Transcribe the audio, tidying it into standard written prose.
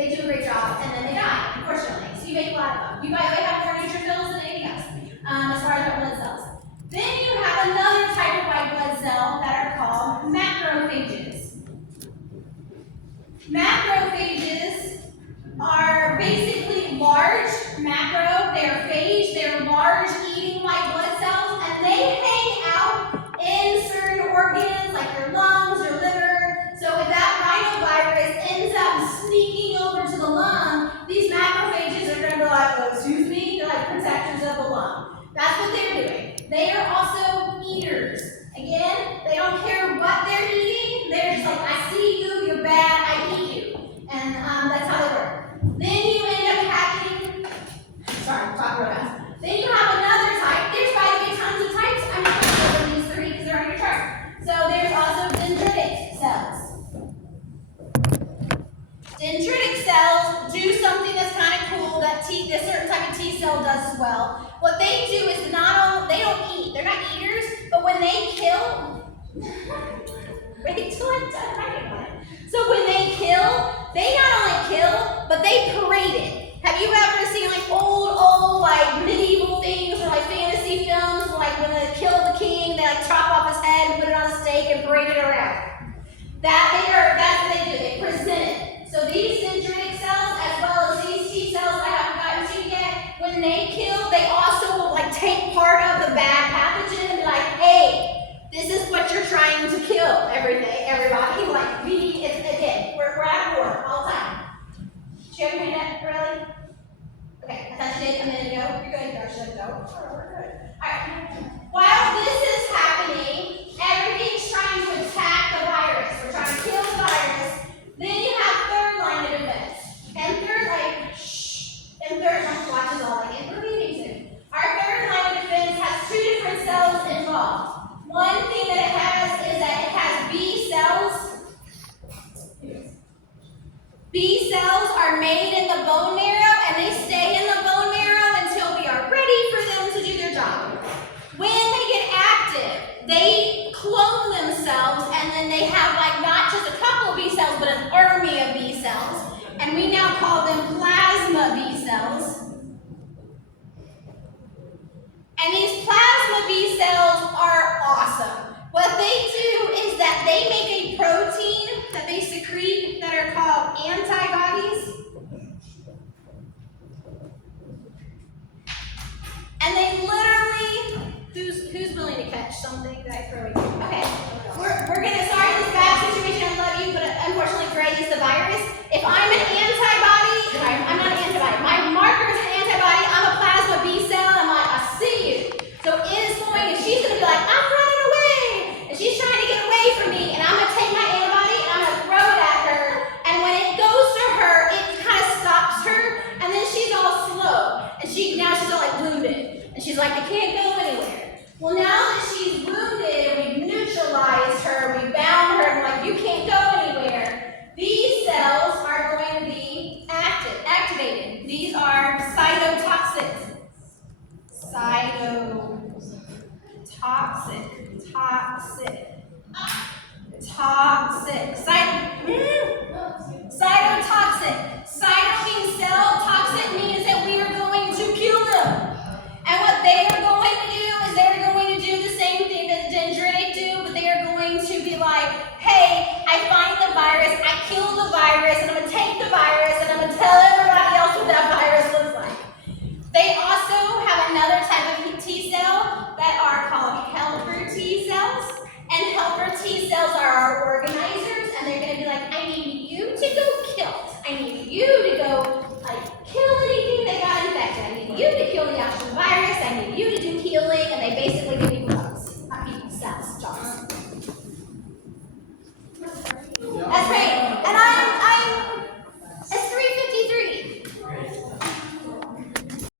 they do a great job, and then they die, unfortunately. So you make a lot of them. You, by the way, have more neutrophils than anything else, as far as white blood cells. Then you have another type of white blood cell that are called macrophages. Macrophages are basically large, macro, they're phage, they're large eating white blood cells, and they hang out in certain organs like your lungs, your liver. So if that rhinovirus ends up sneaking over to the lung, these macrophages are going to be like, oh, excuse me, they're like protectors of the lung. That's what they're doing. They are also eaters. Again, they don't care what they're eating. They're just like, I see you, you're bad, I eat you. And that's how they work. Then you end up having, sorry, talk real fast. Then you have another type. There's, by the way, tons of types. I'm not going to go over these three because they're on your chart. So there's also dendritic cells. Dendritic cells do something that's kind of cool that this certain type of T cell does as well. What they do is they don't eat. They're not eaters, but when they kill, wait till I'm done writing about it. So when they kill, they not only kill, but they parade it. Have you ever seen like old like medieval things or like fantasy films, like when they kill the king, they like chop off his head and put it on a stake and parade it around? That's what they do. They present it. So these dendritic cells, as well as these T cells I haven't gotten to yet, when they kill, they also will like take part of the bad pathogen and be like, hey, this is what you're trying to kill, everybody. Like, again, we're at war all the time. Did you have your hand up, really? Okay, I thought you did a minute ago. You're good, Darshana. Go. Oh, we're good. All right. While this is happening, everything's trying to attack the virus. We're trying to kill the virus. Then you have third line of defense. And watches all the information. Our third line of defense has two different cells involved. One thing that it has is that it has B cells. B cells are made in the bone marrow, and they stay in the bone marrow until we are ready for them to do their job. When they get active, they clone themselves, and then they have like not just a couple of B cells, but an army of B cells. And we now call them plasma B cells. And these plasma B cells are awesome. What they do is that they make a protein